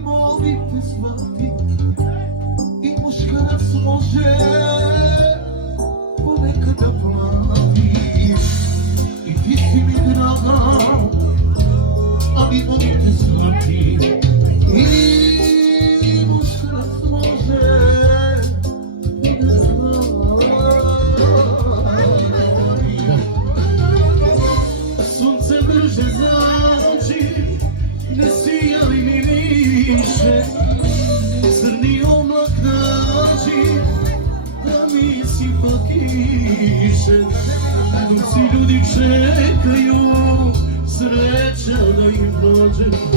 molim te shvati, i muškarac može ponekada plati. I ti si mi draga, ali molim te shvati, i muškarac može ponekada. Sunce brže zaoči, ne sijali mi više, crni oblak nađi, da mi sipa kiše. Dok si ljudi čekaju, sreća da im prođe.